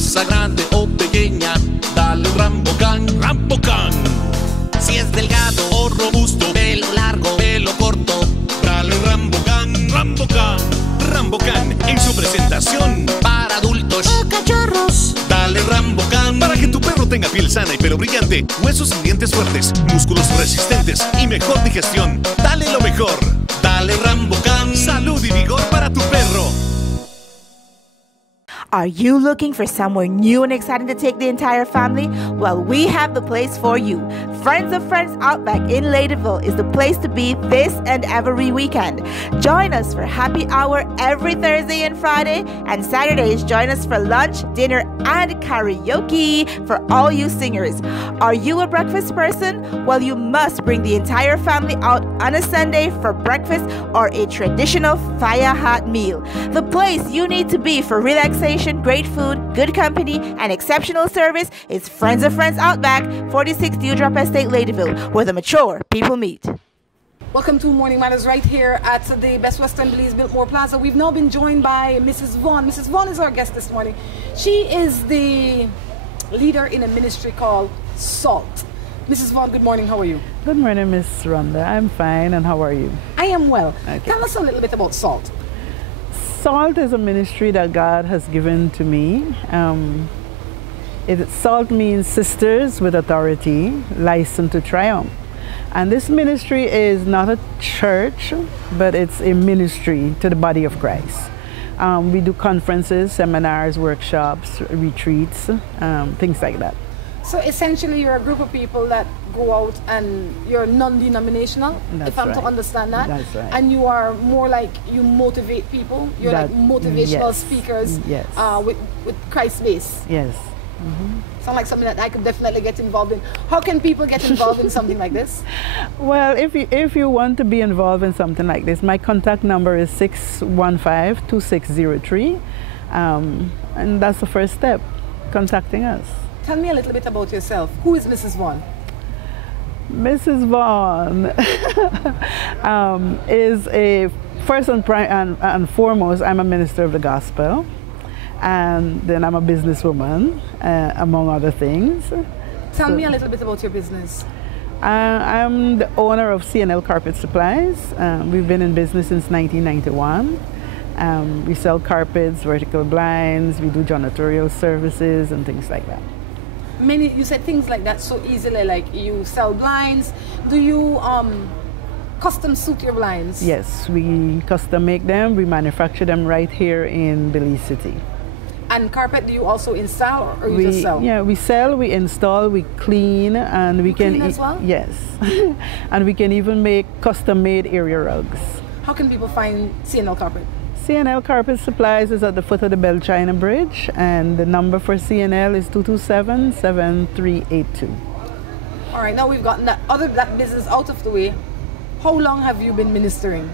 raza grande o pequeña, dale Rambocan, Rambocan. Si es delgado o robusto, pelo largo, pelo corto, dale Rambocan, Rambocan. Rambocan en su presentación para adultos o cachorros, dale Rambocan. Para que tu perro tenga piel sana y pelo brillante, huesos y dientes fuertes, músculos resistentes y mejor digestión, dale lo mejor, dale Rambocan. Salud y vigor para tu perro. Are you looking for somewhere new and exciting to take the entire family? Well, we have the place for you. Friends of Friends Outback in Ladyville is the place to be this and every weekend. Join us for happy hour every Thursday and Friday, and Saturdays join us for lunch, dinner, and karaoke for all you singers. Are you a breakfast person? Well, you must bring the entire family out on a Sunday for breakfast or a traditional fire hot meal. The place you need to be for relaxation, great food, good company, and exceptional service is Friends of Friends Outback, 46 Dewdrop Estate, Ladyville, where the mature people meet. Welcome to Morning Matters right here at the Best Western Belize Biltmore Plaza. We've now been joined by Mrs. Vaughn. Mrs. Vaughn is our guest this morning. She is the leader in a ministry called SALT. Mrs. Vaughn, good morning. How are you? Good morning, Miss Rhonda. I'm fine, and how are you? I am well. Okay. Tell us a little bit about SALT. SALT is a ministry that God has given to me. SALT means Sisters with Authority, Licensed to Triumph. And this ministry is not a church, but it's a ministry to the body of Christ. We do conferences, seminars, workshops, retreats, things like that. So essentially you're a group of people that go out and you're non-denominational, if I'm to understand that. That's right. And you are more like, you motivate people. You're like motivational speakers with Christ's base. Yes. Sound like something that I could definitely get involved in. How can people get involved in something like this? Well, if you want to be involved in something like this, my contact number is 615-2603. And that's the first step, contacting us. Tell me a little bit about yourself. Who is Mrs. Vaughn? Mrs. Vaughn is first and foremost, I'm a minister of the gospel, and then I'm a businesswoman, among other things. Tell me a little bit about your business. I'm the owner of CNL Carpet Supplies. We've been in business since 1991. We sell carpets, vertical blinds, we do janitorial services and things like that. You said things like that so easily, like you sell blinds. Do you custom suit your blinds? Yes, we custom make them. We manufacture them right here in Belize City. And carpet, do you also install or you just sell? Yeah, we sell, we install, we clean, and we can clean as well? Yes. And we can even make custom-made area rugs. How can people find CNL Carpet? CNL Carpet Supplies is at the foot of the Bell China Bridge, and the number for CNL is 227-7382. All right, now we've gotten that business out of the way. How long have you been ministering?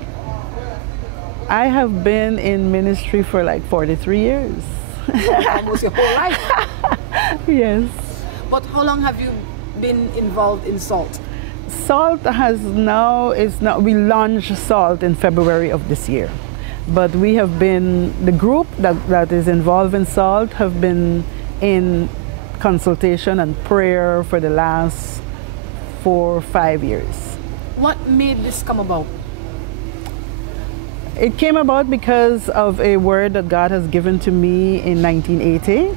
I have been in ministry for like 43 years. Almost your whole life. Yes. But how long have you been involved in SALT? SALT we launched SALT in February of this year. But we have been, the group that is involved in SALT have been in consultation and prayer for the last 4 or 5 years. What made this come about? It came about because of a word that God has given to me in 1980.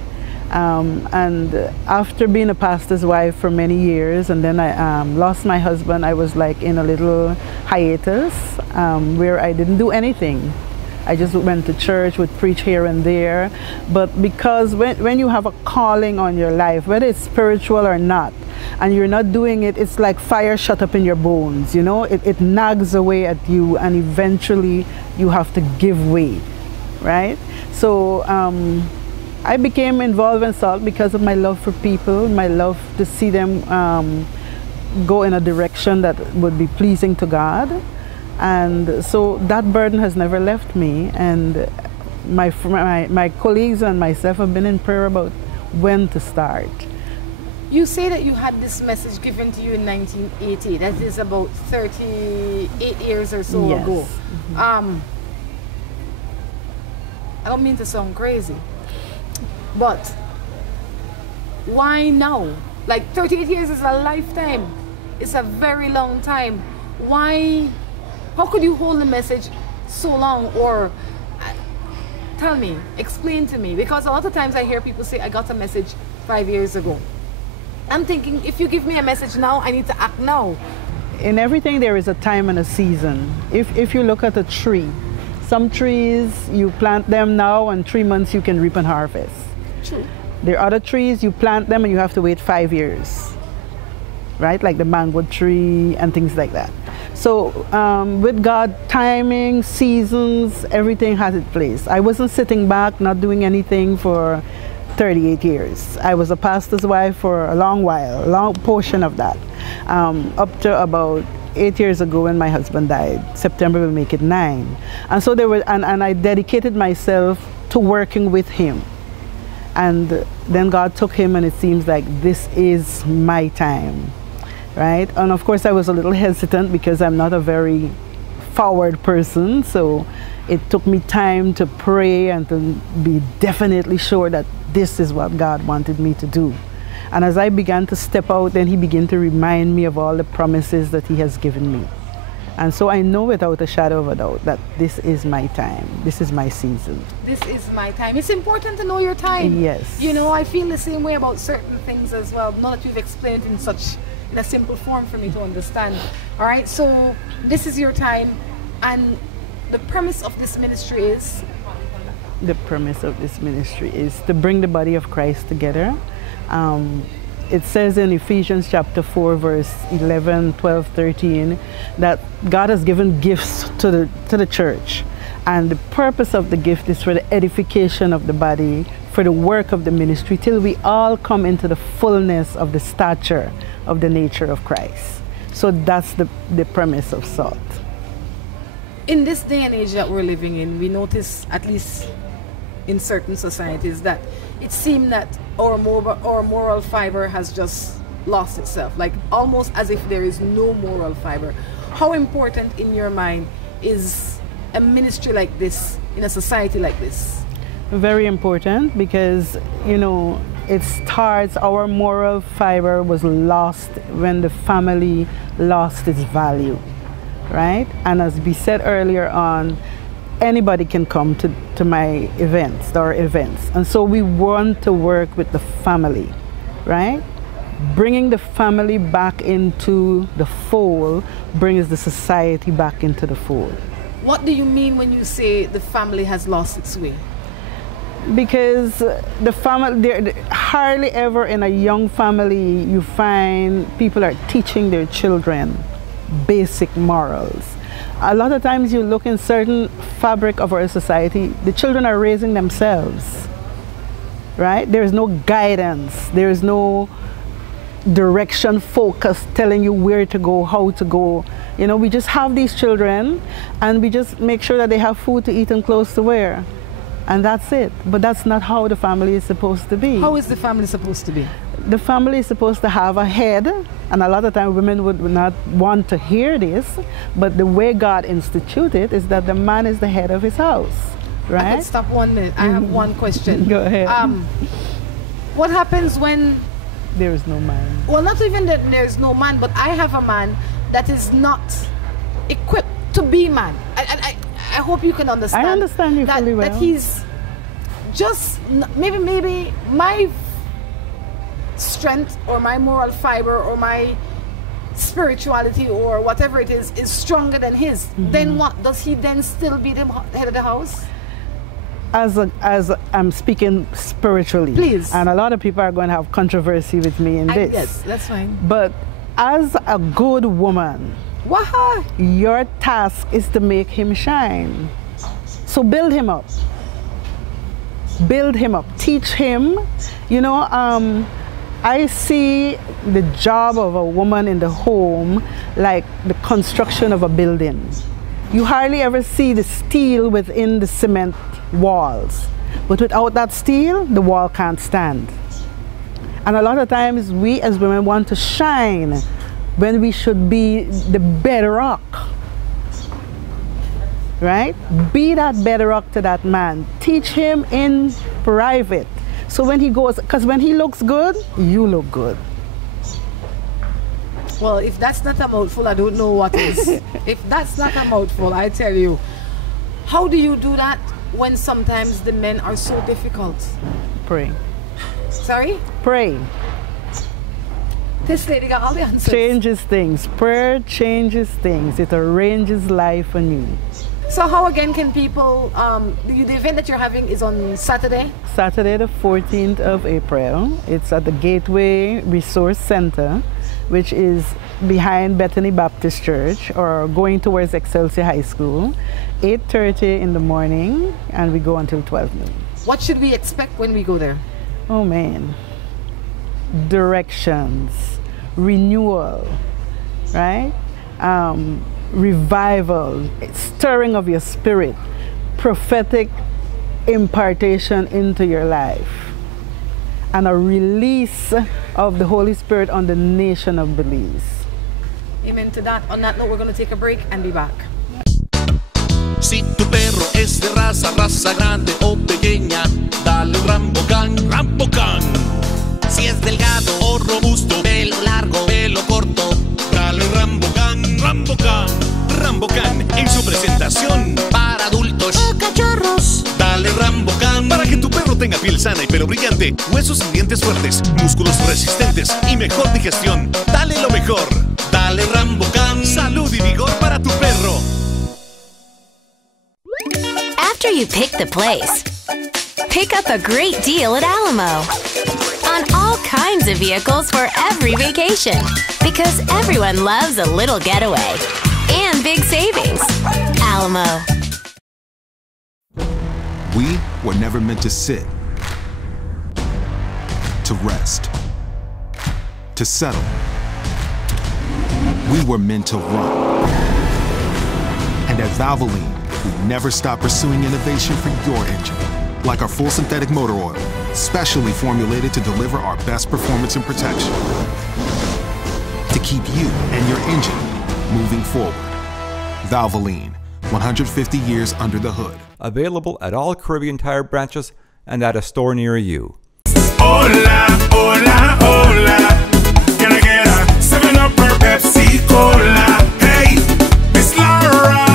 And after being a pastor's wife for many years, and then I lost my husband, I was like in a little hiatus where I didn't do anything. I just went to church, would preach here and there. But because when you have a calling on your life, whether it's spiritual or not, and you're not doing it, it's like fire shut up in your bones, you know? It nags away at you, and eventually you have to give way, right? So I became involved in SALT because of my love for people, my love to see them go in a direction that would be pleasing to God. And so that burden has never left me, and my colleagues and myself have been in prayer about when to start. You say that you had this message given to you in 1980. That is about 38 years or so ago. Mm-hmm. I don't mean to sound crazy, but Why now? Like 38 years is a lifetime. It's a very long time. Why? How could you hold the message so long? Or tell me, explain to me. Because a lot of times I hear people say, I got a message 5 years ago. I'm thinking, if you give me a message now, I need to act now. In everything, there is a time and a season. If you look at a tree, some trees, you plant them now, and 3 months you can reap and harvest. True. There are other trees, you plant them and you have to wait 5 years, right? Like the mango tree and things like that. So with God, timing, seasons, everything has its place. I wasn't sitting back, not doing anything for 38 years. I was a pastor's wife for a long while, a long portion of that, up to about 8 years ago when my husband died. September will make it 9. And so there were, and I dedicated myself to working with him. And then God took him, and it seems like this is my time, right? And of course I was a little hesitant because I'm not a very forward person, so it took me time to pray and to be definitely sure that this is what God wanted me to do. And as I began to step out, then he began to remind me of all the promises that he has given me. And so I know without a shadow of a doubt that this is my time. This is my season. This is my time. It's important to know your time. Yes. You know, I feel the same way about certain things as well. Not that you've explained in a simple form for me to understand. All right, so this is your time, and the premise of this ministry is? The premise of this ministry is to bring the body of Christ together. It says in Ephesians chapter 4, verse 11, 12, 13, that God has given gifts to the church. And the purpose of the gift is for the edification of the body, for the work of the ministry, till we all come into the fullness of the stature of the nature of Christ. So that's the premise of SALT. In this day and age that we're living in, we notice, at least in certain societies, that it seems that our moral fiber has just lost itself, like almost as if there is no moral fiber. How important in your mind is a ministry like this in a society like this? Very important, because you know, it starts, our moral fiber was lost when the family lost its value, right? And as we said earlier on, anybody can come to my events, our events. And so we want to work with the family, right? Bringing the family back into the fold brings the society back into the fold. What do you mean when you say the family has lost its way? Because the family, hardly ever in a young family you find people are teaching their children basic morals. A lot of times you look in certain fabric of our society, the children are raising themselves, right? There is no guidance, there is no direction, focus, telling you where to go, how to go. You know, we just have these children and we just make sure that they have food to eat and clothes to wear. And that's it. But that's not how the family is supposed to be. How is the family supposed to be? The family is supposed to have a head, and a lot of times women would not want to hear this, but the way God instituted is that the man is the head of his house, right? I can stop 1 minute. I have one question. Go ahead. What happens when there is no man? Well, not even that there's no man, but I have a man that is not equipped to be man. I hope you can understand. I understand you fully well. That he's just, maybe my strength or my moral fiber or my spirituality or whatever it is stronger than his. Mm-hmm. Then what? Does he then still be the head of the house? As I'm speaking spiritually. Please. And a lot of people are going to have controversy with me in this. Yes, that's fine. But as a good woman, your task is to make him shine. So build him up. Build him up. Teach him. You know, I see the job of a woman in the home like the construction of a building. You hardly ever see the steel within the cement walls. But without that steel, the wall can't stand. And a lot of times we as women want to shine when we should be the bedrock, right? Be that bedrock to that man. Teach him in private So when he goes, because when he looks good, you look good. Well, if that's not a mouthful, I don't know what is. If that's not a mouthful, I tell you. How do you do that when sometimes the men are so difficult? Pray. Sorry? Pray. This lady got all the answers. Changes things. Prayer changes things. It arranges life anew. So how again can people, the event that you're having is on Saturday? Saturday the 14th of April. It's at the Gateway Resource Center, which is behind Bethany Baptist Church or going towards Excelsior High School. 8:30 in the morning and we go until 12 noon. What should we expect when we go there? Oh man. Directions, renewal, right? Revival, stirring of your spirit, prophetic impartation into your life, and a release of the Holy Spirit on the nation of Belize. Amen to that. On that note, we're going to take a break and be back. Si tu perro es de raza grande o pequeña, dale un Rambocan, Rambocan. Si es delgado o robusto, pelo largo, pelo corto, dale un Rambocan, Rambocan. Rambocan en su presentación para adultos o cachorros. Dale Rambocan para que tu perro tenga piel sana y pelo brillante, huesos y dientes fuertes, músculos resistentes y mejor digestión. Dale lo mejor. Dale Rambocan. Salud y vigor para tu perro. After you pick the place, pick up a great deal at Alamo on all kinds of vehicles for every vacation, because everyone loves a little getaway and big savings. Alamo. We were never meant to sit, to rest, to settle. We were meant to run. And at Valvoline, we never stop pursuing innovation for your engine. Like our full synthetic motor oil, specially formulated to deliver our best performance and protection. To keep you and your engine moving forward. Valvoline, 150 years under the hood. Available at all Caribbean Tire branches and at a store near you. Hola, hola, hola. Can I get a 7-Up or Pepsi Cola? Hey, Miss Laura,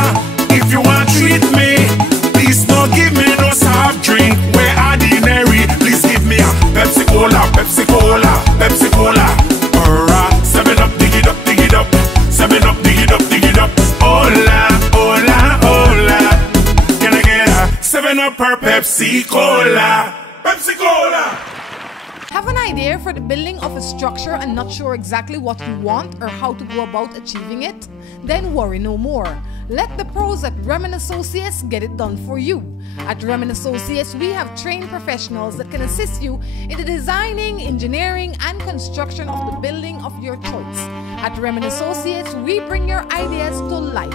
if you want to treat me, please don't give me no soft drink. We're ordinary. Please give me a Pepsi Cola, Pepsi Cola, Pepsi Cola. Or a 7-Up, dig it up, dig it up. 7-Up, dig it up, dig it up. Hola, hola, hola. Can I get a 7-Up or Pepsi Cola? Pepsi Cola! Have an idea for the building of a structure and not sure exactly what you want or how to go about achieving it? Then worry no more. Let the pros at Remen Associates get it done for you. At Remen Associates, we have trained professionals that can assist you in the designing, engineering, and construction of the building of your choice. At Remen Associates, we bring your ideas to life.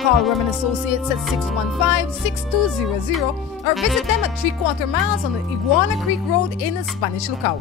Call Remen Associates at 615-6200 or visit them at 3/4 miles on the Iguana Creek Road in the Spanish Lookout.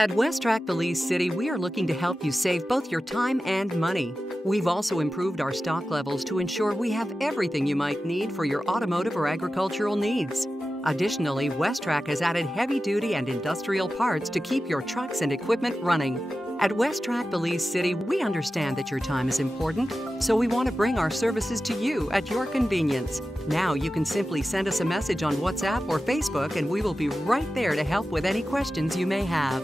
At Westrac Belize City, we are looking to help you save both your time and money. We've also improved our stock levels to ensure we have everything you might need for your automotive or agricultural needs. Additionally, Westrac has added heavy-duty and industrial parts to keep your trucks and equipment running. At Westrac Belize City, we understand that your time is important, so we want to bring our services to you at your convenience. Now you can simply send us a message on WhatsApp or Facebook and we will be right there to help with any questions you may have.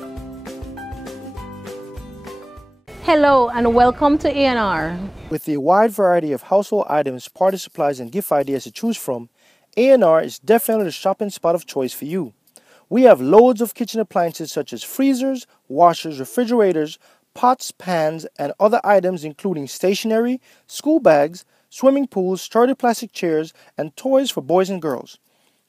Hello and welcome to A&R. With a wide variety of household items, party supplies, and gift ideas to choose from, A&R is definitely the shopping spot of choice for you. We have loads of kitchen appliances such as freezers, washers, refrigerators, pots, pans, and other items including stationery, school bags, swimming pools, sturdy plastic chairs, and toys for boys and girls.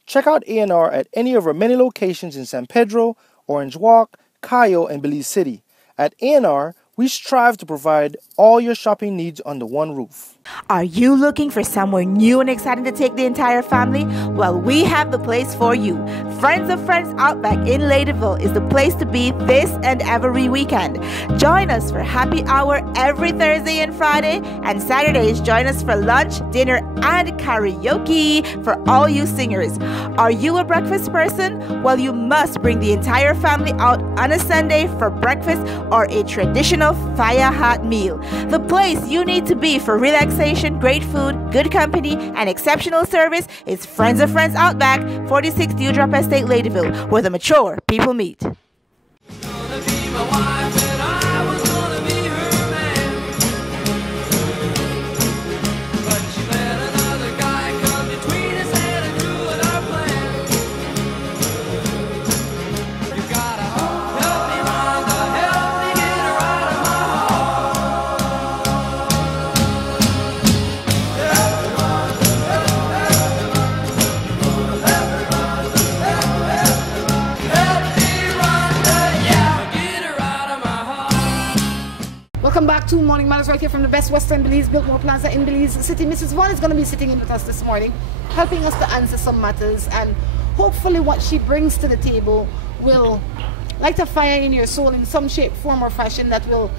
Check out A&R at any of our many locations in San Pedro, Orange Walk, Cayo, and Belize City. At A&R, we strive to provide all your shopping needs under one roof. Are you looking for somewhere new and exciting to take the entire family? Well, we have the place for you. Friends of Friends Outback in Ladyville is the place to be this and every weekend. Join us for happy hour every Thursday and Friday, and Saturdays join us for lunch, dinner, and karaoke for all you singers. Are you a breakfast person? Well, you must bring the entire family out on a Sunday for breakfast or a traditional fire hot meal. The place you need to be for relaxation, great food, good company, and exceptional service is Friends of Friends Outback, 46 Dewdrop Estate, Ladyville, where the mature people meet. Welcome back to Morning Matters right here from the Best Western Belize Biltmore Plaza in Belize City. Mrs. Vaughn is going to be sitting in with us this morning, helping us to answer some matters, and hopefully what she brings to the table will light a fire in your soul in some shape, form or fashion that will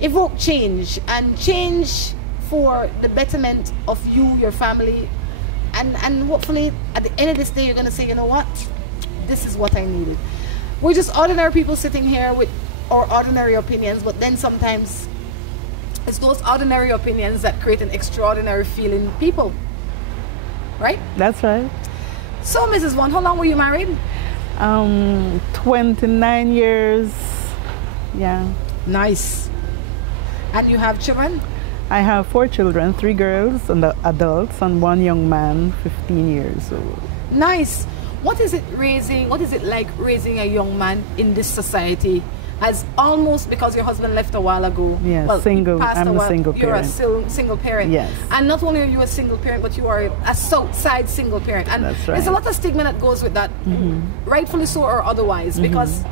evoke change, and change for the betterment of you, your family, and hopefully at the end of this day you're going to say, you know what, this is what I needed. We're just ordinary people sitting here with our ordinary opinions, but then sometimes it's those ordinary opinions that create an extraordinary feeling in people, right? That's right. So Mrs. Vaughn, how long were you married? 29 years. Yeah. Nice. And you have children? I have 4 children, 3 girls and adults, and 1 young man, 15 years old. Nice. What is it like raising a young man in this society? As almost, because your husband left a while ago. Yes, well, single. I'm a single You're parent. a single parent. Yes. And not only are you a single parent, but you are a Southside single parent. And that's right. There's a lot of stigma that goes with that, rightfully so or otherwise, because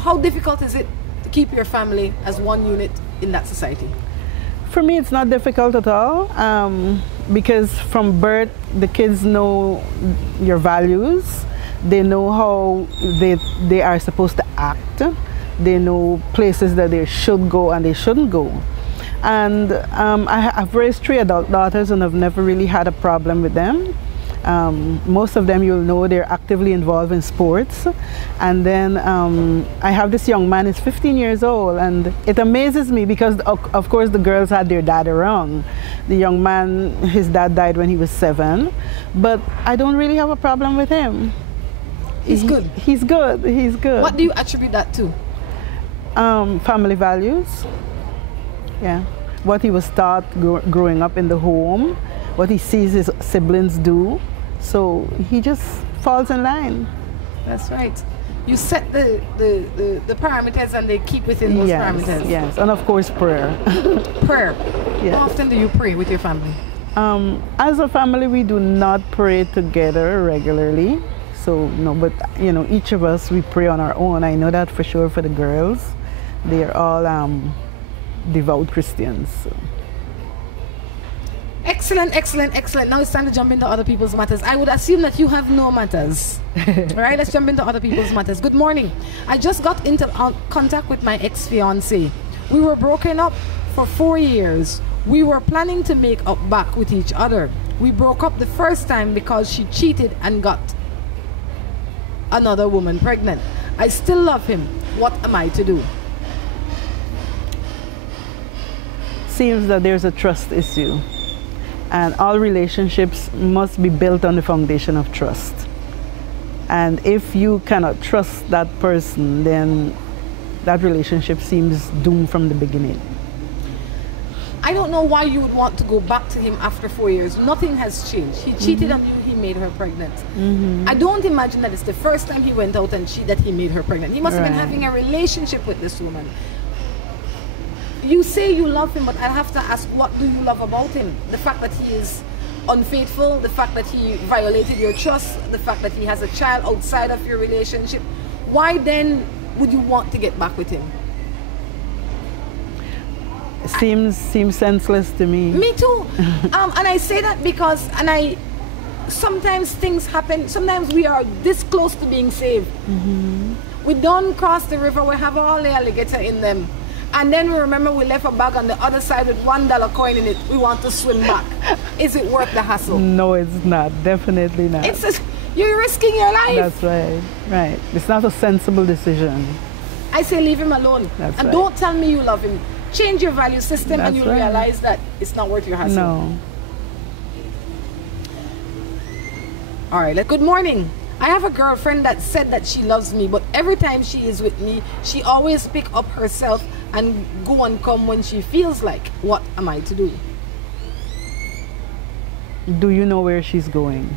how difficult is it to keep your family as one unit in that society? For me, it's not difficult at all, because from birth, the kids know your values. They know how they are supposed to act. They know places that they should go and they shouldn't go. And I've raised 3 adult daughters and I've never really had a problem with them. Most of them, you'll know, they're actively involved in sports. And then I have this young man, he's 15 years old, and it amazes me because of course the girls had their dad around. The young man, his dad died when he was 7, but I don't really have a problem with him. He's good. He's good. He's good. What do you attribute that to? Family values. Yeah. What he was taught growing up in the home, what he sees his siblings do. So he just falls in line. That's right. You set the parameters and they keep within those parameters. Yes, and of course prayer. Prayer. Yes. How often do you pray with your family? As a family, we do not pray together regularly. So, no, but you know, each of us, we pray on our own. I know that for sure for the girls. They are all devout Christians. So. Excellent, excellent, excellent. Now it's time to jump into other people's matters. I would assume that you have no matters. All right, let's jump into other people's matters. Good morning. I just got into contact with my ex-fiancé. We were broken up for 4 years. We were planning to make up back with each other. We broke up the first time because she cheated and got another woman pregnant. I still love him. What am I to do? Seems that there's a trust issue, and all relationships must be built on the foundation of trust. And if you cannot trust that person, then that relationship seems doomed from the beginning. I don't know why you would want to go back to him after 4 years. Nothing has changed. He cheated on you, he made her pregnant. I don't imagine that it's the first time he went out and that he made her pregnant. He must have been having a relationship with this woman. You say you love him, but I have to ask, what do you love about him? The fact that he is unfaithful, the fact that he violated your trust, the fact that he has a child outside of your relationship. Why then would you want to get back with him? Seems senseless to me. Me too. And I say that because, sometimes things happen. Sometimes we are this close to being saved. We don't cross the river. We have all the alligator in them. and then we remember we left a bag on the other side with $1 coin in it. We want to swim back. Is it worth the hassle? No, it's not. Definitely not. You're risking your life. That's right. Right. It's not a sensible decision. I say leave him alone. That's and right. don't tell me you love him. Change your value system and you realize that it's not worth your hassle. No. All right, good morning. I have a girlfriend that said that she loves me, but every time she is with me, she always pick up herself and go and come when she feels like. What am I to do? Do you know where she's going?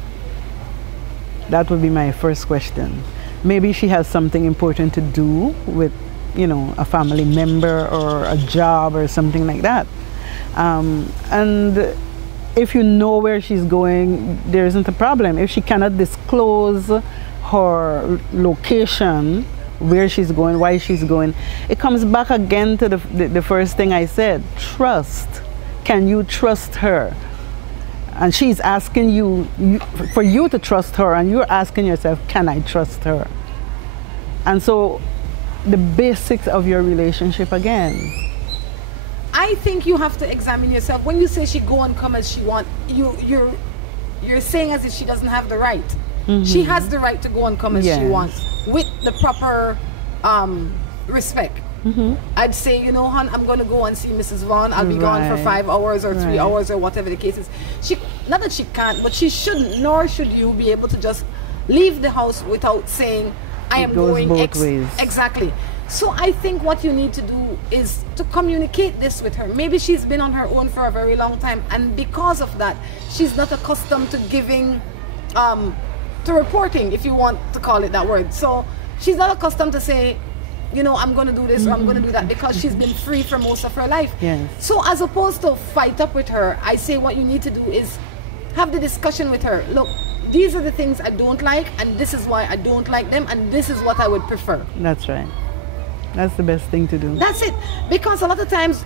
That would be my first question. Maybe she has something important to do with, you know, a family member or a job or something like that. And if you know where she's going, there isn't a problem. If she cannot disclose her location, where she's going, why she's going, it comes back again to the first thing I said, trust. Can you trust her? And she's asking you for you to trust her, and you're asking yourself, can I trust her? And so the basics of your relationship again. I think you have to examine yourself. When you say she go and come as she want, you're saying as if she doesn't have the right. Mm-hmm. She has the right to go and come as she wants with the proper respect. Mm-hmm. I'd say, you know, hon, I'm going to go and see Mrs. Vaughn. I'll be gone for 5 hours or 3 hours or whatever the case is. Not that she can't, but she shouldn't, nor should you be able to just leave the house without saying, I am going both ways. Exactly. So I think what you need to do is to communicate this with her. Maybe she's been on her own for a very long time, and because of that, she's not accustomed to giving, to reporting, if you want to call it that word. So she's not accustomed to say, you know, I'm going to do this or I'm going to do that, because she's been free for most of her life. Yes. So as opposed to fight up with her, I say what you need to do is have the discussion with her. Look, these are the things I don't like, and this is why I don't like them, and this is what I would prefer. That's right. That's the best thing to do. That's it. Because a lot of times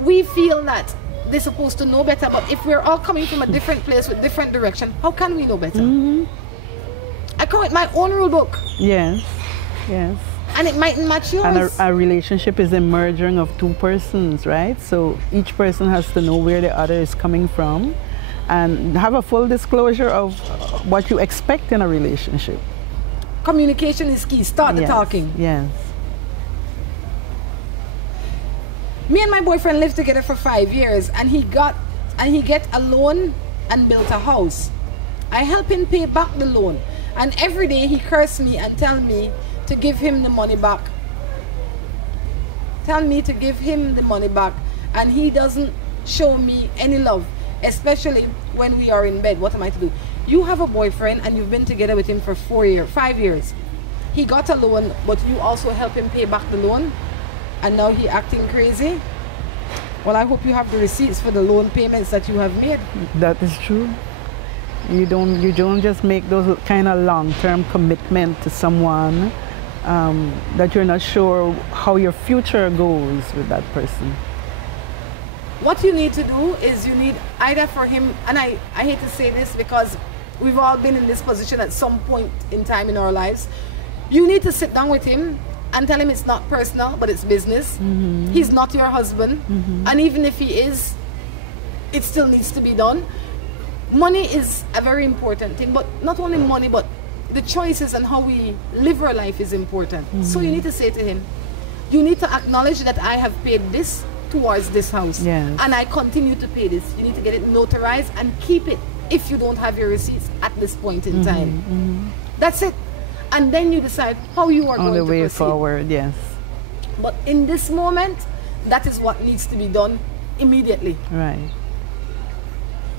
we feel that they're supposed to know better, but if we're all coming from a different place with different direction, how can we know better? Mm-hmm. I come with my own rule book. Yes, yes. And it mightn't match yours. And a relationship is a merging of two persons, right? So each person has to know where the other is coming from and have a full disclosure of what you expect in a relationship. Communication is key. Start the talking. Yes. Me and my boyfriend lived together for 5 years, and he get a loan and built a house. I help him pay back the loan, and every day he curse me and tell me to give him the money back. Tell me to give him the money back, and he doesn't show me any love, especially when we are in bed. What am I to do? You have a boyfriend and you've been together with him for 5 years. He got a loan, but you also help him pay back the loan, and now he acting crazy. Well, I hope you have the receipts for the loan payments that you have made. That is true. You don't just make those kind of long-term commitment to someone that you're not sure how your future goes with that person. What you need to do is you need either for him, and I hate to say this because we've all been in this position at some point in time in our lives. You need to sit down with him and tell him it's not personal, but it's business. Mm-hmm. He's not your husband. Mm-hmm. And even if he is, it still needs to be done. Money is a very important thing, but not only money, but the choices and how we live our life is important. Mm-hmm. So you need to say to him, you need to acknowledge that I have paid this towards this house. Yes. And I continue to pay this. You need to get it notarized and keep it if you don't have your receipts at this point in time. Mm-hmm. That's it. And then you decide how you are going to proceed. On the way forward, yes. But in this moment, that is what needs to be done immediately. Right.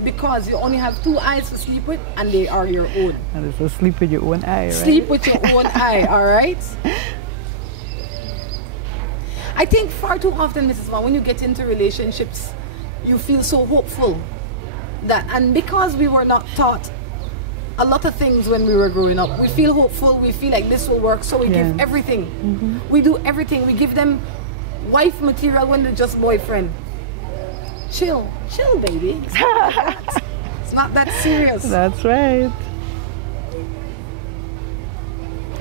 Because you only have 2 eyes to sleep with, and they are your own. And so sleep with your own eye, right? Sleep with your own eye, all right? I think far too often, Mrs. Vaughn, when you get into relationships, you feel so hopeful. And because we were not taught a lot of things when we were growing up, we feel hopeful, we feel like this will work, so we give everything. Mm-hmm. We do everything. We give them wife material when they're just boyfriend. Chill, baby. It's not that serious. That's right.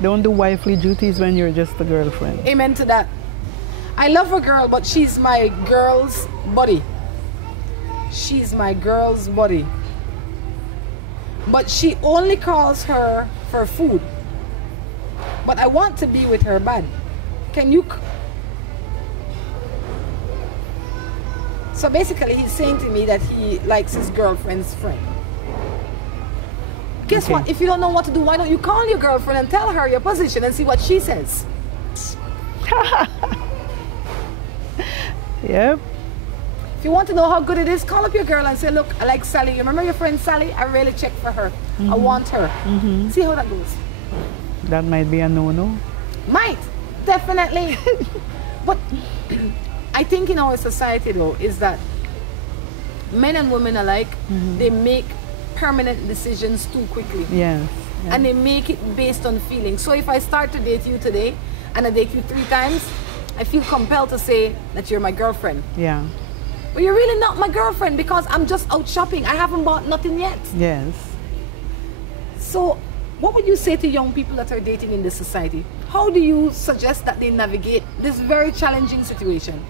Don't do wifely duties when you're just a girlfriend. Amen to that. I love a girl, but she's my girl's buddy. She's my girl's buddy. But she only calls her for food. But I want to be with her bad. Can you... So basically he's saying to me that he likes his girlfriend's friend. Guess what? If you don't know what to do, why don't you call your girlfriend and tell her your position and see what she says? Yep. If you want to know how good it is, call up your girl and say, look, I like Sally. You remember your friend Sally? I really checked for her. I want her. See how that goes. That might be a no-no. Might. Definitely. But I think in our society, though, is that men and women alike, they make permanent decisions too quickly. Yes. And they make it based on feelings. So if I start to date you today and I date you 3 times, I feel compelled to say that you're my girlfriend. Yeah. But you're really not my girlfriend because I'm just out shopping. I haven't bought nothing yet. Yes. So what would you say to young people that are dating in this society? How do you suggest that they navigate this very challenging situation?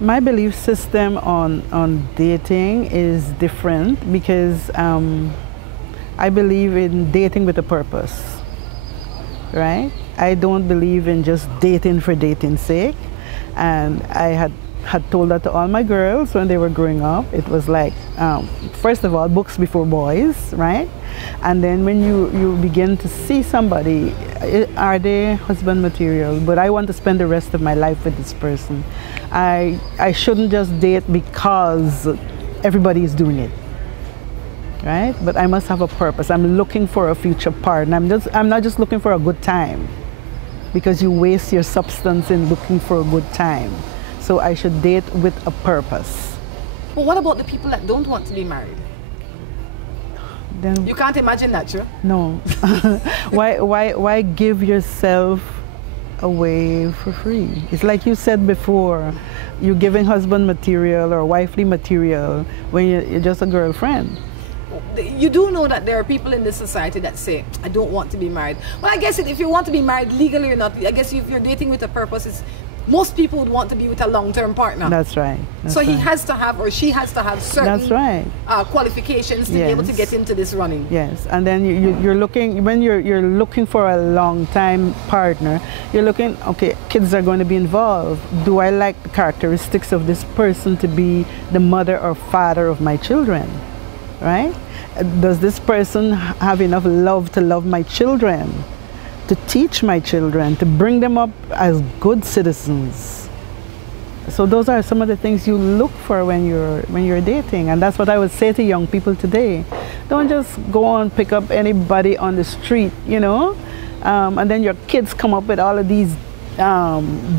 My belief system on dating is different because I believe in dating with a purpose, right? I don't believe in just dating for dating's sake. And I had told that to all my girls when they were growing up. It was like, first of all, books before boys, right? And then when you begin to see somebody, are they husband material? But I want to spend the rest of my life with this person. I shouldn't just date because everybody is doing it, right? But I must have a purpose. I'm looking for a future partner. I'm not just looking for a good time, because you waste your substance in looking for a good time. So I should date with a purpose. But what about the people that don't want to be married? Then, you can't imagine that, sure? No. Why give yourself away for free? It's like you said before, you're giving husband material or wifely material when you're just a girlfriend. You do know that there are people in this society that say, I don't want to be married. Well, I guess if you want to be married legally or not, I guess if you're dating with a purpose, most people would want to be with a long-term partner. That's right. So he has to have, or she has to have certain qualifications to be able to get into this running. Yes, and then you're looking, when you're looking for a long-time partner, you're looking, okay, kids are going to be involved. Do I like the characteristics of this person to be the mother or father of my children, right? Does this person have enough love to love my children, to teach my children, to bring them up as good citizens? So those are some of the things you look for when you're dating, and that's what I would say to young people today. Don't just go and pick up anybody on the street, you know, and then your kids come up with all of these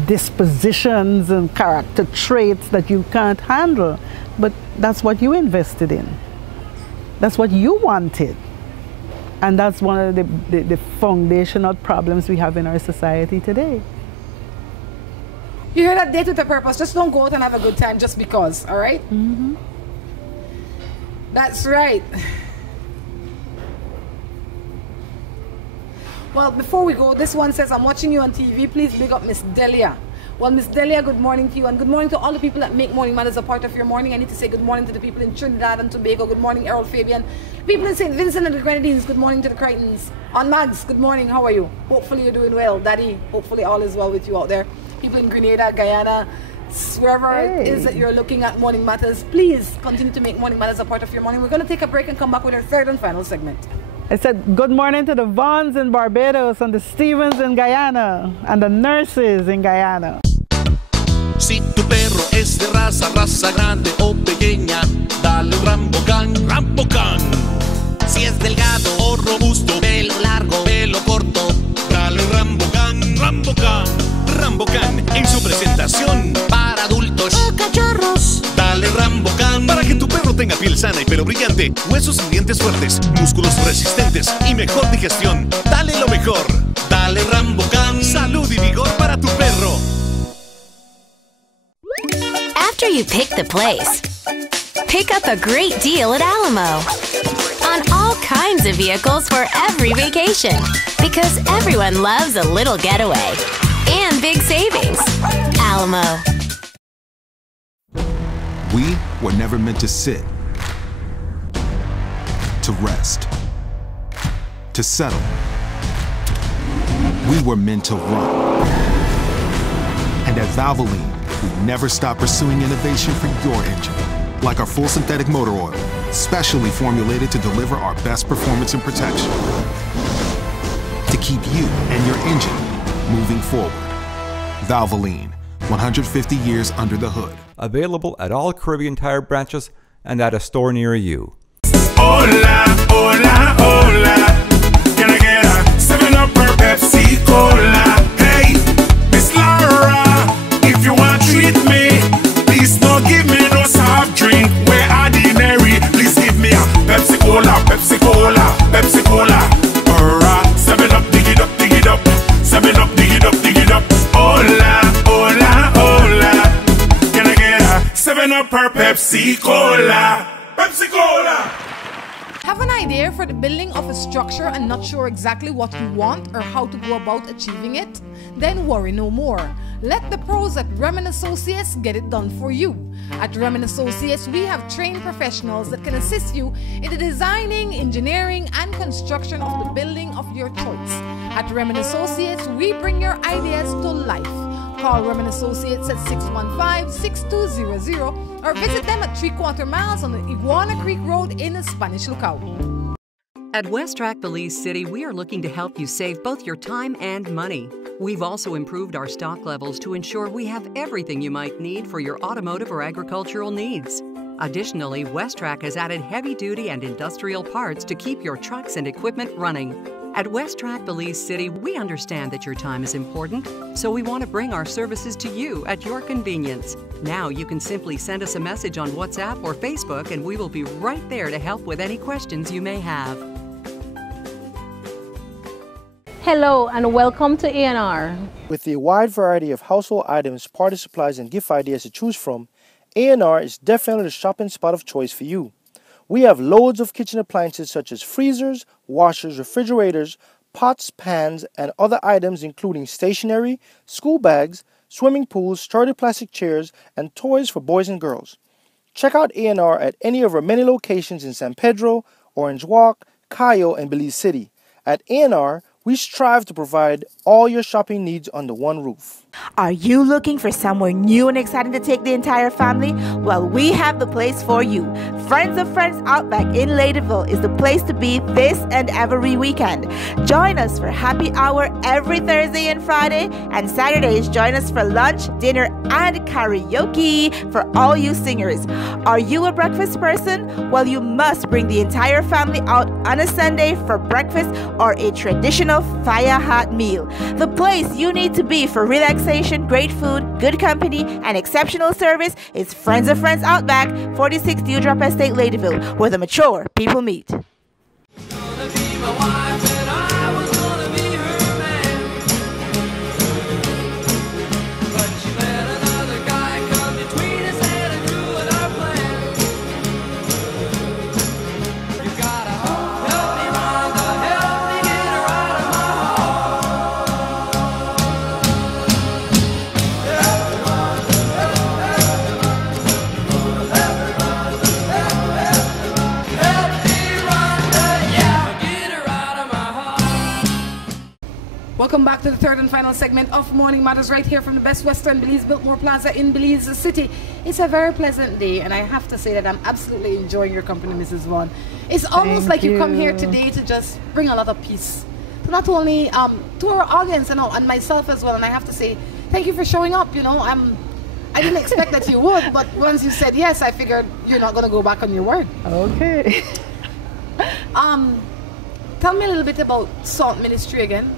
dispositions and character traits that you can't handle. But that's what you invested in. That's what you wanted. And that's one of the foundational problems we have in our society today. You hear that? Date with a purpose. Just don't go out and have a good time just because, all right? That's right. Well, before we go, this one says, I'm watching you on TV. Please big up Miss Delia. Well, Miss Delia, good morning to you, and good morning to all the people that make Morning Matters a part of your morning. I need to say good morning to the people in Trinidad and Tobago. Good morning, Errol Fabian. People in St. Vincent and the Grenadines, good morning to the Crichtons. On Mags, good morning, how are you? Hopefully you're doing well. Daddy, hopefully all is well with you out there. People in Grenada, Guyana, wherever it is that you're looking at Morning Matters, please continue to make Morning Matters a part of your morning. We're going to take a break and come back with our third and final segment. I said good morning to the Vaughns in Barbados and the Stevens in Guyana and the nurses in Guyana. Si tu perro es de raza grande o pequeña, dale un Rambocan, Rambocan. Si es delgado o robusto, pelo largo, pelo corto, dale un Rambocan, Rambocan. Rambocan en su presentación para adultos o cachorros. Dale Rambocan para que tu perro tenga piel sana y pelo brillante, huesos y dientes fuertes, músculos resistentes y mejor digestión. Dale lo mejor. Dale Rambocan. Salud y vigor para tu perro. After you pick the place, pick up a great deal at Alamo on all kinds of vehicles for every vacation, because everyone loves a little getaway and big savings. Alamo. We were never meant to sit, to rest, to settle. We were meant to run. And at Valvoline, we never stop pursuing innovation for your engine. Like our full synthetic motor oil, specially formulated to deliver our best performance and protection. To keep you and your engine moving forward. Valvoline, 150 years under the hood. Available at all Caribbean Tire branches and at a store near you. Hola, hola, hola. Can I get a 7-Up or Pepsi Cola? Hey, Miss Laura, if you want to treat me, please don't give me no soft drink. We're ordinary. Please give me a Pepsi Cola, Pepsi Cola, Pepsi Cola. Or a 7-Up, dig it up, dig it up. 7-Up, dig it up, dig it up. Hola, hola, hola. Can I get a 7-Up or Pepsi Cola? Pepsi Cola! Have an idea for the building of a structure and not sure exactly what you want or how to go about achieving it? Then worry no more. Let the pros at Remen Associates get it done for you. At Remen Associates, we have trained professionals that can assist you in the designing, engineering, and construction of the building of your choice. At Remen Associates, we bring your ideas to life. Call Remen Associates at 615-6200 or visit them at 3/4 miles on the Iguana Creek Road in the Spanish Lookout. At Westrac Belize City, we are looking to help you save both your time and money. We've also improved our stock levels to ensure we have everything you might need for your automotive or agricultural needs. Additionally, Westrac has added heavy-duty and industrial parts to keep your trucks and equipment running. At Westrac Belize City, we understand that your time is important, so we want to bring our services to you at your convenience. Now you can simply send us a message on WhatsApp or Facebook and we will be right there to help with any questions you may have. Hello and welcome to A&R. With a wide variety of household items, party supplies, and gift ideas to choose from, A&R is definitely the shopping spot of choice for you. We have loads of kitchen appliances such as freezers, washers, refrigerators, pots, pans, and other items including stationery, school bags, swimming pools, sturdy plastic chairs, and toys for boys and girls. Check out A&R at any of our many locations in San Pedro, Orange Walk, Cayo, and Belize City. At A&R, we strive to provide all your shopping needs under one roof. Are you looking for somewhere new and exciting to take the entire family? Well, we have the place for you. Friends of Friends Outback in Ladyville is the place to be this and every weekend. Join us for happy hour every Thursday and Friday, and Saturdays join us for lunch, dinner, and karaoke for all you singers. Are you a breakfast person? Well, you must bring the entire family out on a Sunday for breakfast or a traditional fire hot meal. The place you need to be for relaxation, great food, good company, and exceptional service is Friends of Friends Outback, 46 Dewdrop Estate, Ladyville, where the mature people meet. Welcome back to the third and final segment of Morning Matters right here from the Best Western Belize Biltmore Plaza in Belize City. It's a very pleasant day and I have to say that I'm absolutely enjoying your company, Mrs. Vaughn. It's almost like you come here today to just bring a lot of peace to not only to our audience and myself as well, and I have to say thank you for showing up. You know, I didn't expect that you would, but once you said yes, I figured you're not going to go back on your word. Okay. Tell me a little bit about Salt Ministry again.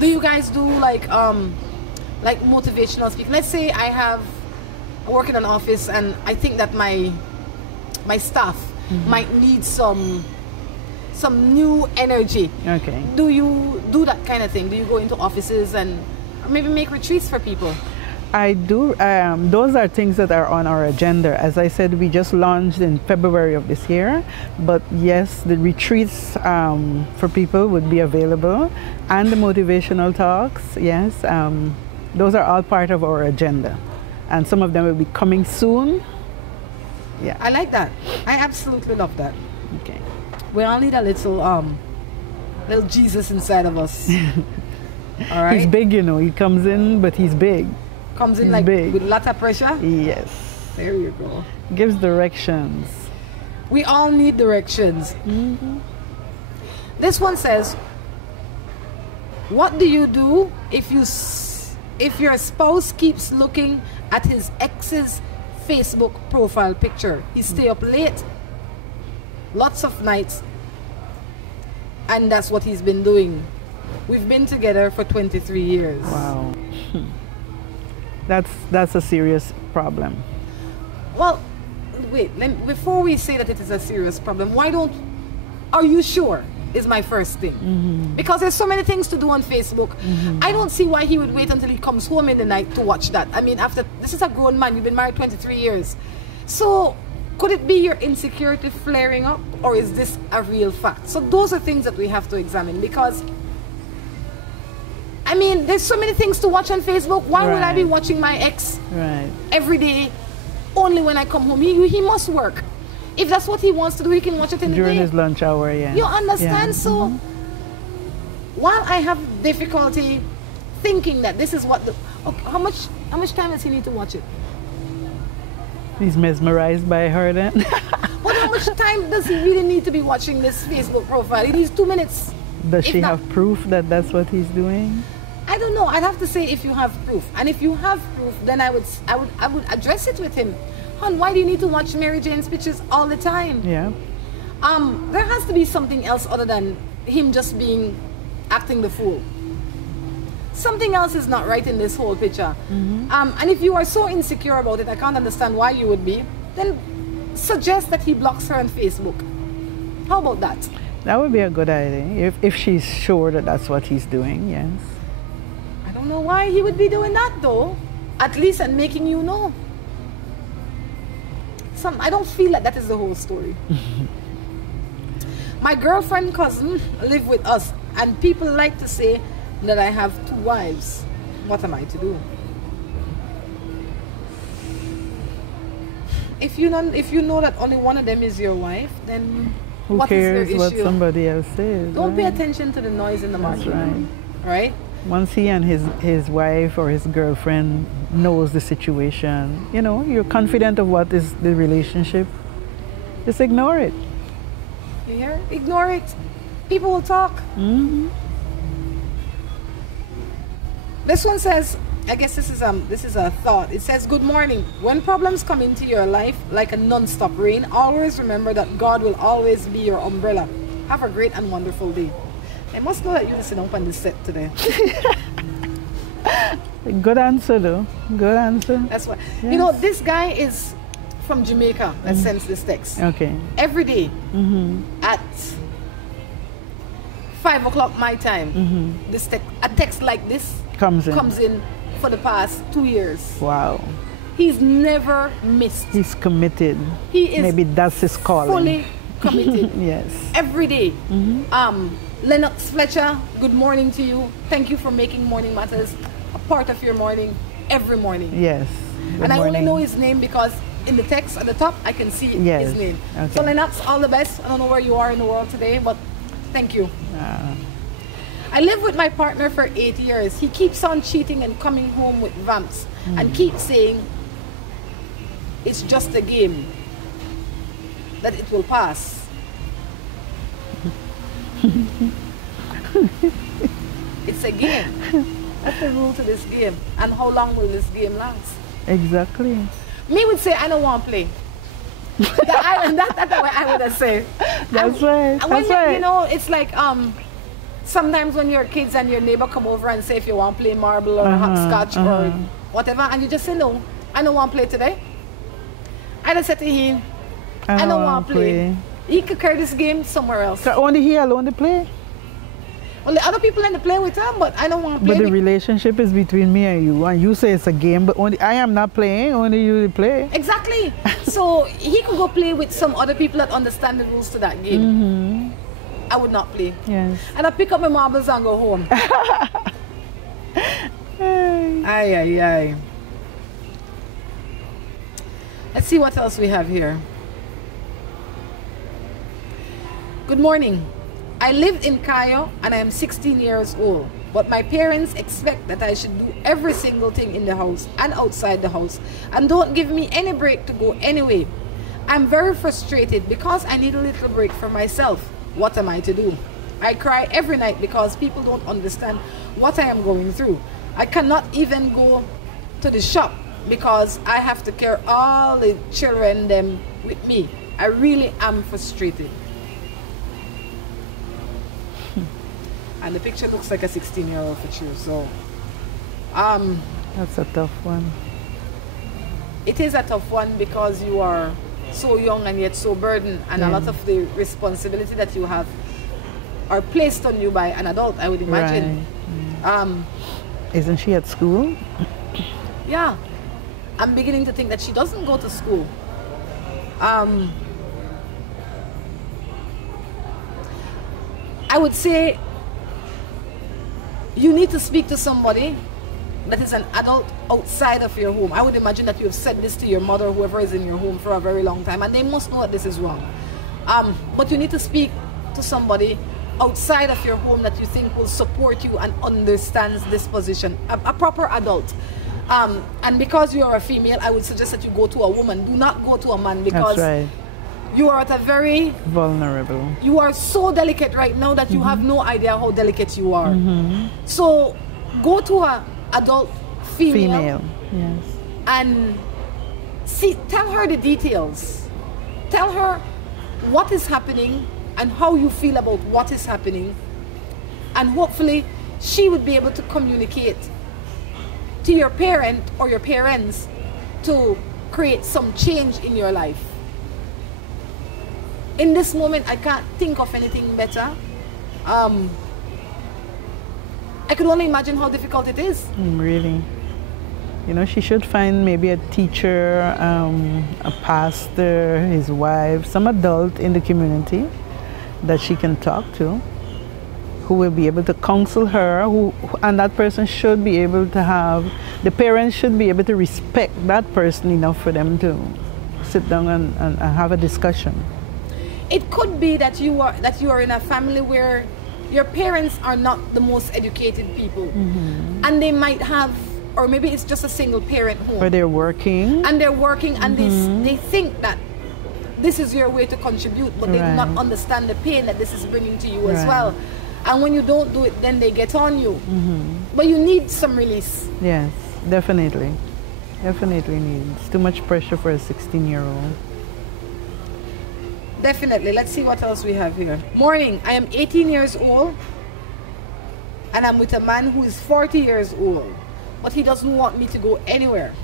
Do you guys do like motivational speaking? Let's say I work in an office and I think that my staff might need some new energy. Okay. Do you do that kind of thing? Do you go into offices and maybe make retreats for people? I do. Those are things that are on our agenda. As I said, we just launched in February of this year. But yes, the retreats for people would be available, and the motivational talks. Yes, those are all part of our agenda. And some of them will be coming soon. Yeah. I like that. I absolutely love that. Okay. We all need a little Jesus inside of us. All right. He's big, you know. He comes in, but he's big. Comes in he's like big. with a lot of pressure? Yes. There you go. Gives directions. We all need directions. This one says, what do you do if your spouse keeps looking at his ex's Facebook profile picture? He stay up late, lots of nights, and that's what he's been doing. We've been together for 23 years. Wow. That's a serious problem. Well, wait, before we say that it is a serious problem, are you sure is my first thing? Because there's so many things to do on Facebook. I don't see why he would wait until he comes home in the night to watch that. I mean, this is a grown man, you've been married 23 years. So could it be your insecurity flaring up, or is this a real fact? So those are things that we have to examine, because I mean, there's so many things to watch on Facebook. Why would I be watching my ex every day? Only when I come home. He must work. If that's what he wants to do, he can watch it in the day. During his lunch hour, yeah. You understand? Yeah. So while I have difficulty thinking that this is what how much time does he need to watch it? He's mesmerized by her then. But how much time does he really need to be watching this Facebook profile? It needs 2 minutes. Does she have proof that that's what he's doing? I don't know. I'd have to say if you have proof. And if you have proof, then I would address it with him. Hon, why do you need to watch Mary Jane's pictures all the time? Yeah. There has to be something else other than him just acting the fool. Something else is not right in this whole picture. And if you are so insecure about it, I can't understand why you would be, then suggest that he blocks her on Facebook. How about that? That would be a good idea, if she's sure that that's what he's doing, yes. I don't know why he would be doing that though, at least and making you know. I don't feel like that is the whole story. My girlfriend cousin live with us, and people like to say that I have 2 wives. What am I to do? If you know that only one of them is your wife, then who what cares is their issue? What somebody else says? Don't pay attention to the noise in the market. That's right. Right? Once he and his wife or his girlfriend knows the situation, you know, you're confident of what is the relationship, just ignore it. You hear? Ignore it. People will talk. This one says, I guess this is a thought. It says, good morning. When problems come into your life like a non-stop rain, always remember that God will always be your umbrella. Have a great and wonderful day. I must know that you listen up on this set today. Good answer though. Good answer. That's why. Yes. You know, this guy is from Jamaica that sends this text. Okay. Every day at 5 o'clock my time, a text like this comes in for the past 2 years. Wow. He's never missed. He's committed. He is. Maybe that's his calling. Fully committed. Yes. Every day. Lennox Fletcher, good morning to you. Thank you for making Morning Matters a part of your morning every morning. Yes. And I only know his name because in the text at the top I can see his name. Okay. So Lennox, all the best. I don't know where you are in the world today, but thank you. I live with my partner for 8 years. He keeps on cheating and coming home with vamps and keeps saying it's just a game, that it will pass. It's a game. What's the rule to this game? And how long will this game last? Exactly. Me would say, I don't want to play. That's the way I would have said. That's right. That's right. You know, it's like sometimes when your kids and your neighbor come over and say if you want to play marble or hopscotch or whatever, and you just say, no, I don't want to play today. I just said to him, I don't want to play. He could carry this game somewhere else. So only he alone to play? Well, the other people in the play with him, but I don't want to play. But the relationship is between me and you say it's a game, but only I am not playing, only you play. Exactly. So he could go play with some other people that understand the rules to that game. I would not play. Yes. And I pick up my marbles and go home. Ay, ay, ay. Let's see what else we have here. Good morning. I live in Cayo and I am 16 years old. But my parents expect that I should do every single thing in the house and outside the house and don't give me any break to go anyway. I'm very frustrated because I need a little break for myself. What am I to do? I cry every night because people don't understand what I am going through. I cannot even go to the shop because I have to care all the children them with me. I really am frustrated. And the picture looks like a 16-year-old for you, so that's a tough one. It is a tough one because you are so young and yet so burdened, and a lot of the responsibility that you have are placed on you by an adult, I would imagine. Right. Isn't she at school? Yeah, I'm beginning to think that she doesn't go to school. I would say you need to speak to somebody that is an adult outside of your home. I would imagine that you have said this to your mother, whoever is in your home, for a very long time, and they must know that this is wrong. But you need to speak to somebody outside of your home that you think will support you and understands this position, a proper adult. And because you are a female, I would suggest that you go to a woman. Do not go to a man, because that's right. You are at a very vulnerable. You are so delicate right now that you have no idea how delicate you are. So go to a adult female. Yes. And tell her the details. Tell her what is happening and how you feel about what is happening, and hopefully she would be able to communicate to your parent or your parents to create some change in your life. In this moment, I can't think of anything better. I could only imagine how difficult it is. Really. You know, she should find maybe a teacher, a pastor, his wife, some adult in the community that she can talk to, who will be able to counsel her, and that person should be able to have, the parents should be able to respect that person enough for them to sit down and have a discussion. It could be that you are in a family where your parents are not the most educated people, and they might have, or maybe it's just a single parent home. Where they're working. And they're working, and they think that this is your way to contribute, but they do not understand the pain that this is bringing to you as well. And when you don't do it, then they get on you. But you need some release. Yes, definitely. Definitely needs. Too much pressure for a 16-year-old. Definitely. Let's see what else we have here. Morning. I am 18 years old and I'm with a man who is 40 years old, but he doesn't want me to go anywhere.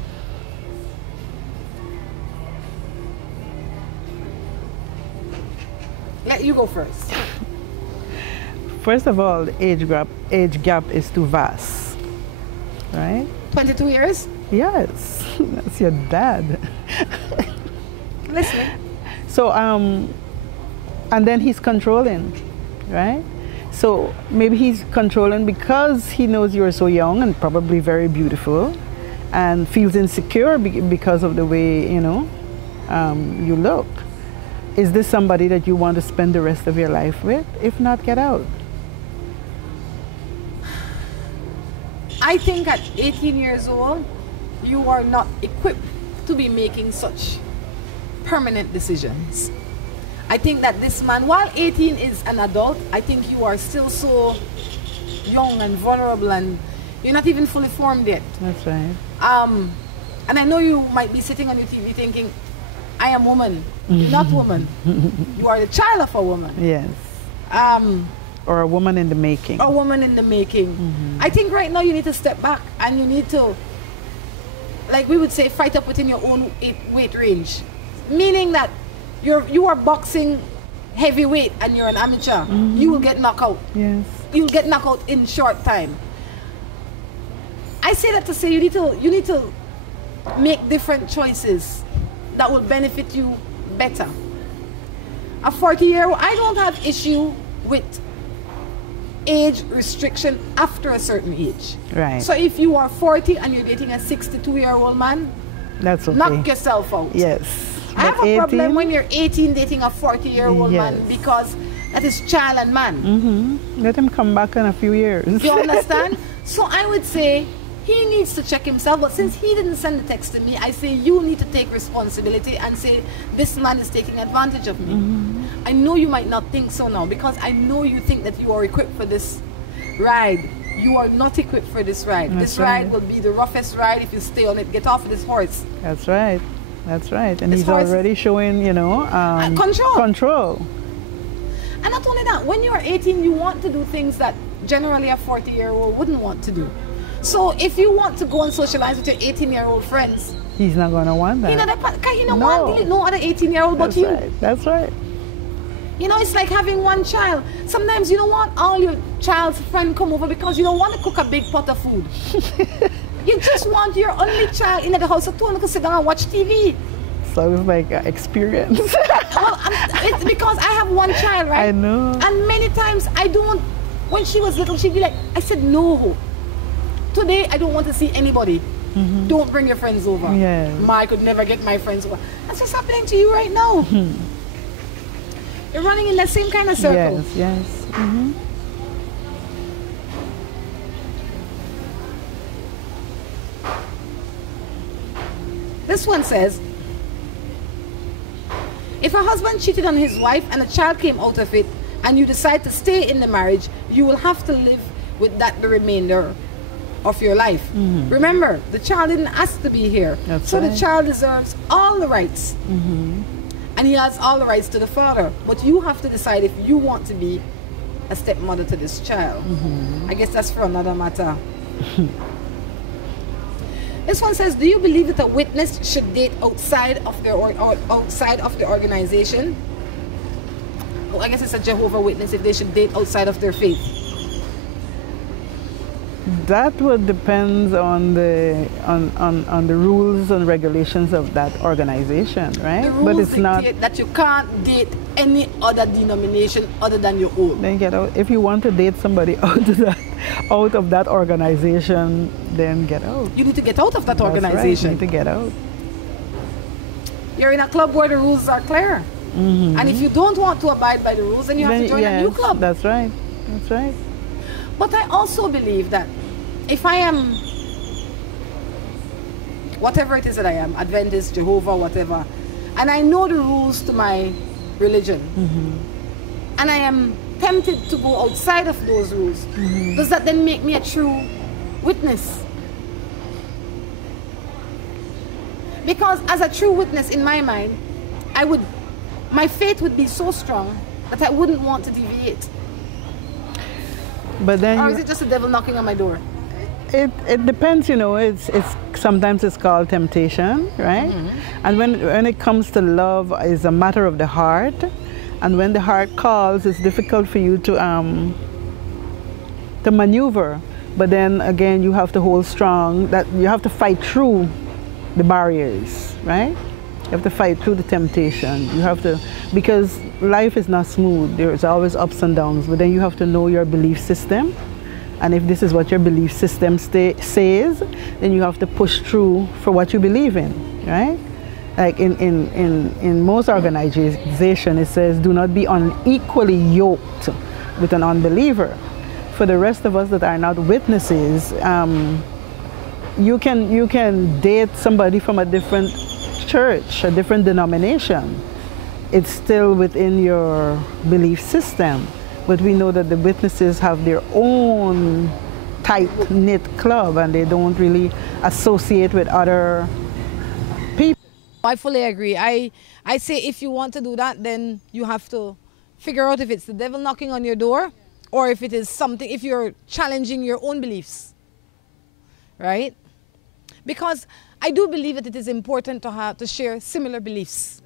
Let you go first. First of all, the age gap is too vast, right? 22 years? Yes, that's your dad. Listening. So, and then he's controlling, right? So maybe he's controlling because he knows you're so young and probably very beautiful, and feels insecure because of the way, you know, you look. Is this somebody that you want to spend the rest of your life with? If not, get out. I think at 18 years old, you are not equipped to be making such permanent decisions. I think that this man, while 18 is an adult, I think you are still so young and vulnerable, and you're not even fully formed yet. That's right. And I know you might be sitting on your TV thinking, I am woman, not woman. You are the child of a woman. Yes. Or a woman in the making. A woman in the making. I think right now you need to step back and you need to, like we would say, fight up within your own weight range. Meaning that you are boxing heavyweight and you're an amateur. You will get knocked out. Yes. You'll get knocked out in short time. I say that to say you need to make different choices that will benefit you better. A 40-year-old, I don't have issue with age restriction after a certain age. Right. So if you are 40 and you're dating a 62-year-old man, that's okay. Knock yourself out. Yes. I have a problem when you're 18 dating a 40-year-old man, because that is child and man. Let him come back in a few years. You understand? So I would say he needs to check himself, but since he didn't send the text to me, I say you need to take responsibility and say this man is taking advantage of me. I know you might not think so now, because I know you think that you are equipped for this ride. You are not equipped for this ride. This ride will be the roughest ride if you stay on it. Get off this horse. That's right. That's right. And This he's horse already showing, you know, control. And not only that, when you're 18, you want to do things that generally a 40-year-old wouldn't want to do. So if you want to go and socialize with your 18-year-old friends, he's not going to want that. He don't want no other 18-year-old but you. Right. That's right. You know, it's like having one child. Sometimes you don't want all your child's friends come over because you don't want to cook a big pot of food. You just want your only child in the house so you can sit down and watch TV. So it's like an experience. Well, it's because I have one child, right? I know. And many times I don't, when she was little, she'd be like, I said, no. Today, I don't want to see anybody. Don't bring your friends over. Yeah. I could never get my friends over. That's what's happening to you right now. You're running in that same kind of circle. Yes, yes. This one says, if a husband cheated on his wife and a child came out of it, and you decide to stay in the marriage, you will have to live with that the remainder of your life. Remember, the child didn't ask to be here. So the child deserves all the rights. And he has all the rights to the father. But you have to decide if you want to be a stepmother to this child. I guess that's for another matter. This one says, do you believe that a witness should date outside of their outside of the organization? Well, I guess it's a Jehovah's Witness if they should date outside of their faith. That would depend on the rules and regulations of that organization, right? The rules but it's not that you can't date any other denomination other than your own. Then get out. If you want to date somebody out of that organization, then get out. You need to get out of that That's organization. Right. You need to get out. You're in a club where the rules are clear. And if you don't want to abide by the rules, then you have to join a new club. That's right. That's right. But I also believe that if I am, whatever it is that I am, Adventist, Jehovah, whatever, and I know the rules to my religion, and I am tempted to go outside of those rules, does that then make me a true witness? Because as a true witness in my mind, my faith would be so strong that I wouldn't want to deviate. But then, or is it just the devil knocking on my door? It depends, you know. It's sometimes it's called temptation, right? And when it comes to love, it's a matter of the heart. And when the heart calls, it's difficult for you to maneuver. But then again, you have to hold strong. That you have to fight through the barriers, right? You have to fight through the temptation. You have to, because life is not smooth. There's always ups and downs. But then you have to know your belief system. And if this is what your belief system says, then you have to push through for what you believe in, right? Like in most organizations, it says, do not be unequally yoked with an unbeliever. For the rest of us that are not witnesses, you can date somebody from a different church, a different denomination. It's still within your belief system. But we know that the witnesses have their own tight-knit club and they don't really associate with other people. I fully agree. I say if you want to do that, then you have to figure out if it's the devil knocking on your door or if it is something, if you're challenging your own beliefs, right? Because I do believe that it is important to share similar beliefs.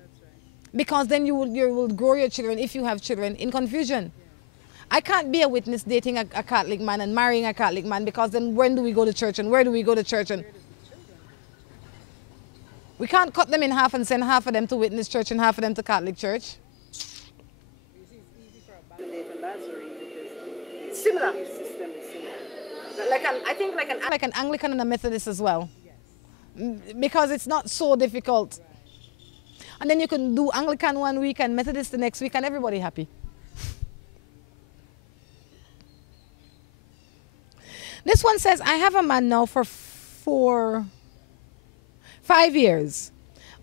Because then you will grow your children, if you have children, in confusion. I can't be a witness dating a Catholic man and marrying a Catholic man, because then when do we go to church and where do we go to church? And we can't cut them in half and send half of them to witness church and half of them to Catholic church. similar. I think like an Anglican and a Methodist as well. Because it's not so difficult. And then you can do Anglican one week and Methodist the next week and everybody happy. This one says, I have a man now for 5 years,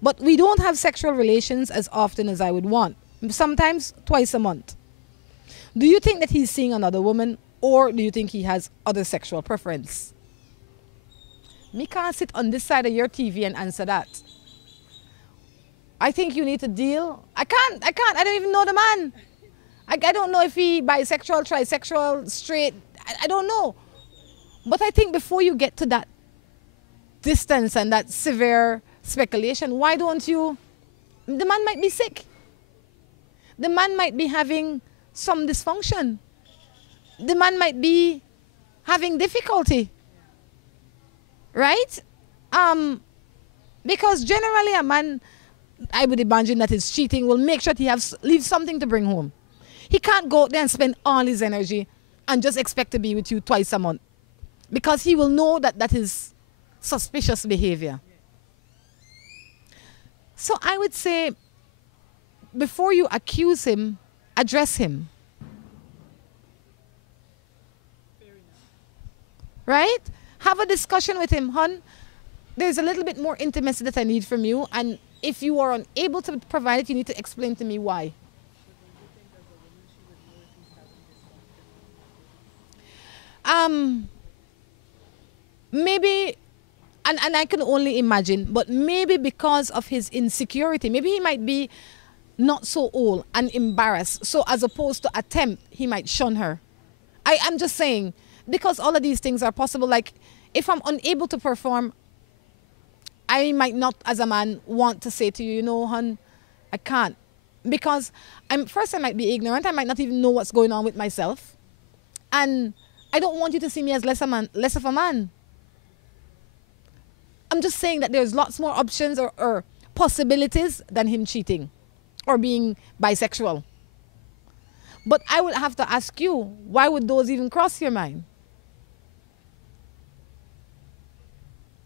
but we don't have sexual relations as often as I would want, sometimes twice a month. Do you think that he's seeing another woman, or do you think he has other sexual preference? Me can't sit on this side of your TV and answer that. I think you need to deal. I can't, I don't even know the man. I don't know if he bisexual, trisexual, straight, I don't know. But I think before you get to that distance and that severe speculation, why don't you, the man might be sick. The man might be having some dysfunction. The man might be having difficulty. Right? Because generally a man, I would imagine that is cheating, will make sure that he leaves something to bring home. He can't go out there and spend all his energy and just expect to be with you twice a month. Because he will know that that is suspicious behavior. So I would say, before you accuse him, address him. Right? Have a discussion with him. Hon, there's a little bit more intimacy that I need from you, and if you are unable to provide it, you need to explain to me why. Maybe, and I can only imagine, but maybe because of his insecurity, maybe he might be not so old and embarrassed. So as opposed to attempt, he might shun her. I'm just saying, because all of these things are possible. Like, if I'm unable to perform, I might not, as a man, want to say to you, you know, hon, I can't. Because first I might be ignorant. I might not even know what's going on with myself. And I don't want you to see me as less of a man. I'm just saying that there's lots more options or possibilities than him cheating or being bisexual. But I would have to ask you, why would those even cross your mind?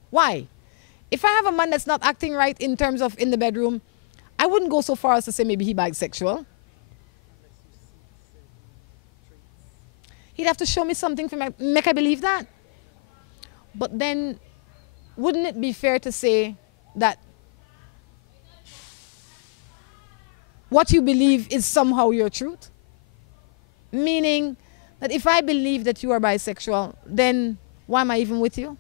Why? If I have a man that's not acting right in terms of in the bedroom, I wouldn't go so far as to say maybe he's bisexual. He'd have to show me something for make I believe that. But then, wouldn't it be fair to say that what you believe is somehow your truth? Meaning that if I believe that you are bisexual, then why am I even with you?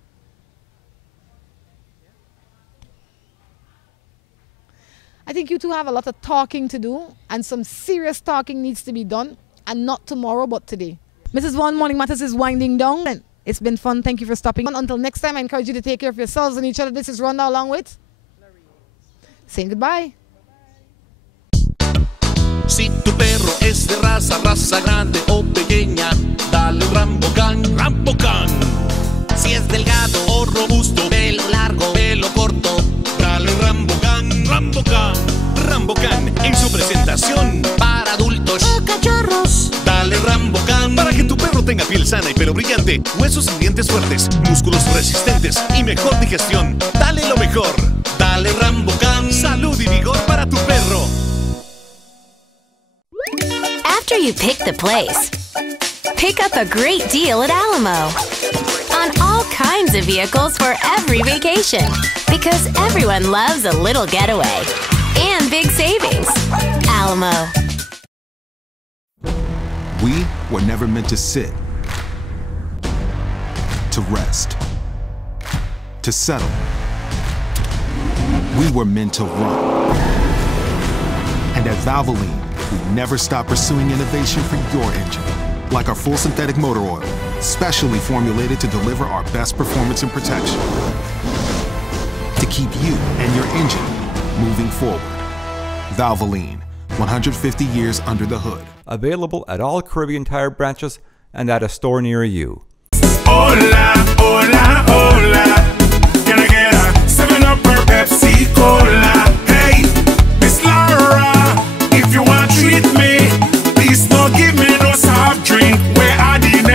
I think you two have a lot of talking to do, and some serious talking needs to be done, and not tomorrow, but today. Mrs. Vaughn, Morning Matters is winding down. It's been fun. Thank you for stopping. Until next time, I encourage you to take care of yourselves and each other. This is Rhonda along with saying goodbye. Si tu perro es de raza grande o pequeña, dale un Rambocan, Rambocan. Si es delgado o robusto, pelo largo, pelo corto, dale un Rambocan, Rambocan. Rambocan en su presentación para adultos o cachorros. Dale Rambocan para que tu perro tenga piel sana y pelo brillante, huesos y dientes fuertes, músculos resistentes y mejor digestión. Dale lo mejor. Dale Rambocan. Salud y vigor para tu perro. After you pick the place, pick up a great deal at Alamo on all kinds of vehicles for every vacation, because everyone loves a little getaway and big savings. Alamo. We were never meant to sit, to rest, to settle. We were meant to run. And at Valvoline, we never stop pursuing innovation for your engine. Like our full synthetic motor oil, specially formulated to deliver our best performance and protection. To keep you and your engine moving forward. Valvoline, 150 years under the hood. Available at all Caribbean Tire branches and at a store near you. Hola, hola, hola. Can I get a 7-Up or Pepsi Cola? Hey, Miss Laura, if you want to treat me, please don't give me no soft drink where I did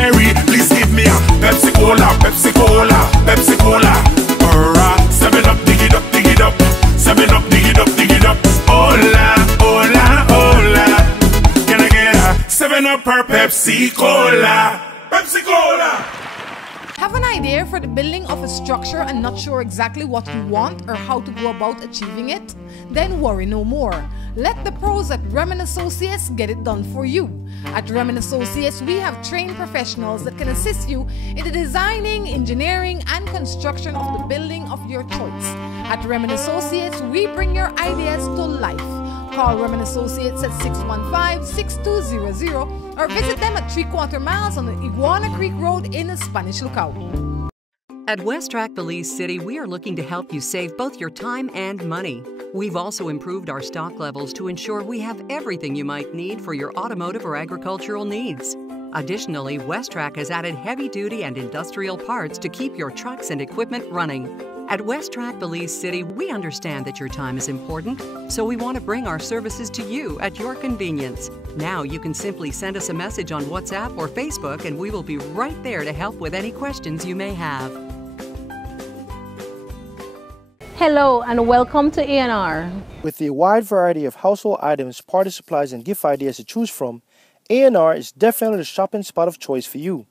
7-Up or Pepsi Cola. Pepsi Cola. Have an idea for the building of a structure and not sure exactly what you want or how to go about achieving it? Then worry no more. Let the pros at Remen Associates get it done for you. At Remen Associates, we have trained professionals that can assist you in the designing, engineering, and construction of the building of your choice. At Remen Associates, we bring your ideas to life. Call Remen Associates at 615-6200 or visit them at 3/4 miles on the Iguana Creek Road in the Spanish Lookout. At Westrac Belize City, we are looking to help you save both your time and money. We've also improved our stock levels to ensure we have everything you might need for your automotive or agricultural needs. Additionally, Westrac has added heavy-duty and industrial parts to keep your trucks and equipment running. At Westrac Belize City, we understand that your time is important, so we want to bring our services to you at your convenience. Now you can simply send us a message on WhatsApp or Facebook and we will be right there to help with any questions you may have. Hello and welcome to A&R. With a wide variety of household items, party supplies, and gift ideas to choose from, A&R is definitely the shopping spot of choice for you.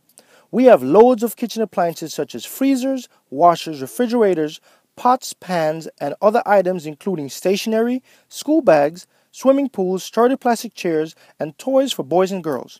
We have loads of kitchen appliances such as freezers, washers, refrigerators, pots, pans, and other items including stationery, school bags, swimming pools, sturdy plastic chairs, and toys for boys and girls.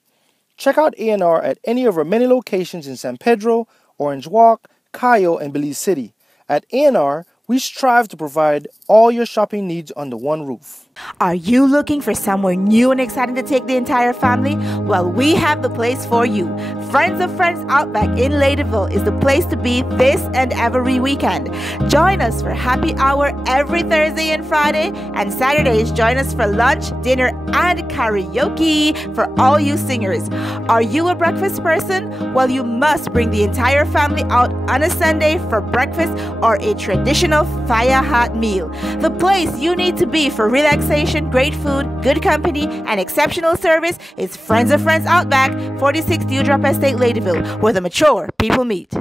Check out A&R at any of our many locations in San Pedro, Orange Walk, Cayo, and Belize City. At A&R, we strive to provide all your shopping needs under one roof. Are you looking for somewhere new and exciting to take the entire family? Well, we have the place for you. Friends of Friends Outback in Ladyville is the place to be this and every weekend. Join us for happy hour every Thursday and Friday, and Saturdays join us for lunch, dinner, and karaoke for all you singers. Are you a breakfast person? Well, you must bring the entire family out on a Sunday for breakfast or a traditional fire hot meal. The place you need to be for relaxation, great food, good company, and exceptional service is Friends of Friends Outback, 46 Dewdrop Estate, Ladyville, where the mature people meet.